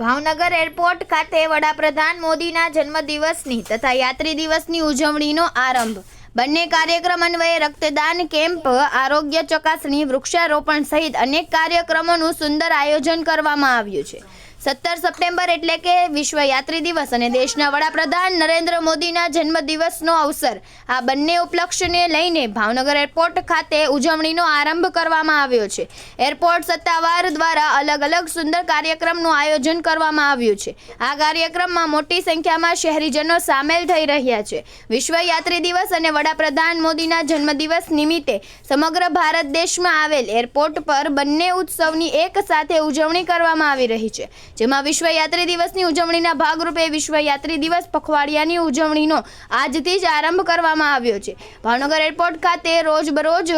Bhavnagar airport ખાતે વડાપ્રધાન મોદીના જન્મદિવસની તથા યાત્રી દિવસની ઉજવણીનો આરંભ. બંને કાર્યક્રમ અન્વયે રક્તદાન કેમ્પ, આરોગ્ય ચકાસણી, વૃક્ષારોપણ સહિત અનેક કાર્યક્રમોનું સુંદર આયોજન કરવામાં આવ્યું છે. 17 સપ્ટેમ્બર એટલે કે વિશ્વ યાત્રી દિવસ અને દેશના વડાપ્રધાન નરેન્દ્ર મોદીના જન્મદિવસનો અવસર, આ બંને ઉપલક્ષ્યને લઈને ભાવનગર એરપોર્ટ ખાતે ઉજવણીનો આરંભ કરવામાં આવ્યો છે. એરપોર્ટ સત્તાવાર દ્વારા અલગ અલગ સુંદર કાર્યક્રમનું આયોજન કરવામાં આવ્યું છે. આ કાર્યક્રમમાં મોટી સંખ્યામાં શહેરીજનો સામેલ થઈ રહ્યા છે. વિશ્વ યાત્રી દિવસ અને વડાપ્રધાન મોદીના જન્મદિવસ નિમિત્તે સમગ્ર ભારત દેશમાં આવેલ એરપોર્ટ પર બંને ઉત્સવની એક સાથે ઉજવણી કરવામાં આવી રહી છે. જેમાં વિશ્વ યાત્રી દિવસની ઉજવણીના ભાગરૂપે વિશ્વ યાત્રી દિવસ પખવાડિયાની ઉજવણીનો આજથી જ આરંભ કરવામાં આવ્યો છે. ભાવનગર એરપોર્ટ ખાતે રોજબરોજ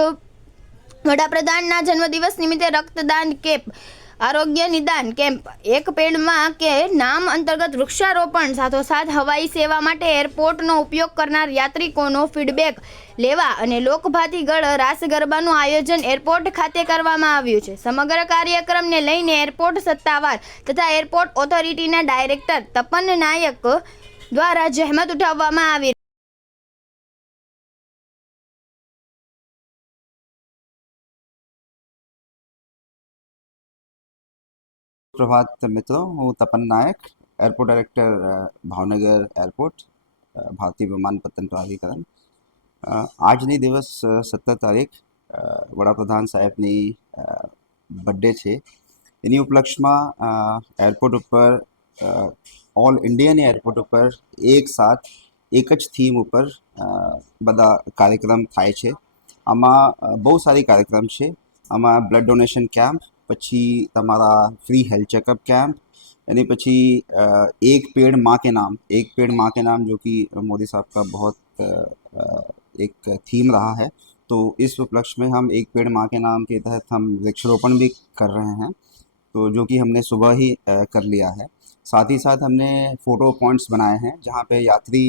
વડાપ્રધાનના જન્મદિવસ નિમિત્તે રક્તદાન કેમ્પ, આરોગ્ય નિદાન કેમ્પ, એક પેડમાં કે નામ અંતર્ગત વૃક્ષારોપણ, સાથોસાથ હવાઈ સેવા માટે એરપોર્ટનો ઉપયોગ કરનાર યાત્રિકોનો ફીડબેક લેવા અને લોકભાતીગળ રાસ ગરબાનું આયોજન એરપોર્ટ ખાતે કરવામાં આવ્યું છે. સમગ્ર કાર્યક્રમને લઈને એરપોર્ટ સત્તાવાર તથા એરપોર્ટ ઓથોરિટીના ડાયરેક્ટર તપન નાયક દ્વારા જહેમત ઉઠાવવામાં આવી. प्रभात मित्रों, હું તપન નાયક, એરપોર્ટ ડાયરેક્ટર ભાવનગર એરપોર્ટ, ભારતીય વિમાનપત્તન પ્રાધિકરણ. આજની દિવસ 17 તારીખ વડાપ્રધાન સાહેબની બર્થડે છે. એની ઉપલક્ષમાં એરપોર્ટ ઉપર ઓલ ઇન્ડિયાની એરપોર્ટ ઉપર એક સાથ એક જ થીમ ઉપર બધા કાર્યક્રમ થાય છે. આમાં બહુ સારી કાર્યક્રમ છે. આમાં બ્લડ ડોનેશન કેમ્પ, પછી તમારા फ्री हेल्थ चेकअप कैंप, यानी પછી एक पेड़ माँ के नाम जो कि मोदी साहब का बहुत एक थीम रहा है. तो इस उपलक्ष्य में हम एक पेड़ माँ के नाम के तहत हम वृक्षारोपण भी कर रहे हैं, तो जो कि हमने सुबह ही कर लिया है. साथ ही साथ हमने फ़ोटो पॉइंट्स बनाए हैं जहाँ पे यात्री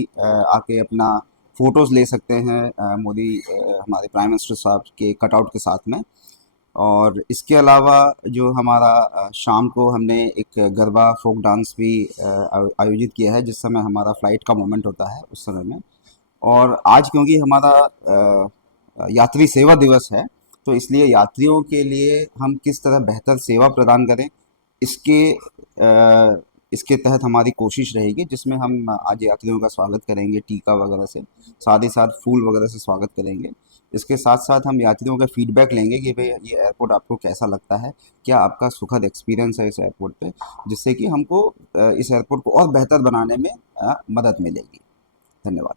आके अपना फ़ोटोज़ ले सकते हैं मोदी हमारे प्राइम मिनिस्टर साहब के कटआउट के साथ में. और इसके अलावा जो हमारा शाम को हमने एक गरबा फोक डांस भी आयोजित किया है, जिस समय हमारा फ़्लाइट का मोमेंट होता है उस समय में. और आज क्योंकि हमारा यात्री सेवा दिवस है, तो इसलिए यात्रियों के लिए हम किस तरह बेहतर सेवा प्रदान करें, इसके तहत हमारी कोशिश रहेगी, जिसमें हम आज यात्रियों का स्वागत करेंगे टीका वगैरह से, साथ ही साथ फूल वगैरह से स्वागत करेंगे. इसके साथ साथ हम यात्रियों का फीडबैक लेंगे कि भाई ये एयरपोर्ट आपको कैसा लगता है, क्या आपका सुखद एक्सपीरियंस है इस एयरपोर्ट पे, जिससे कि हमको इस एयरपोर्ट को और बेहतर बनाने में मदद मिलेगी. धन्यवाद.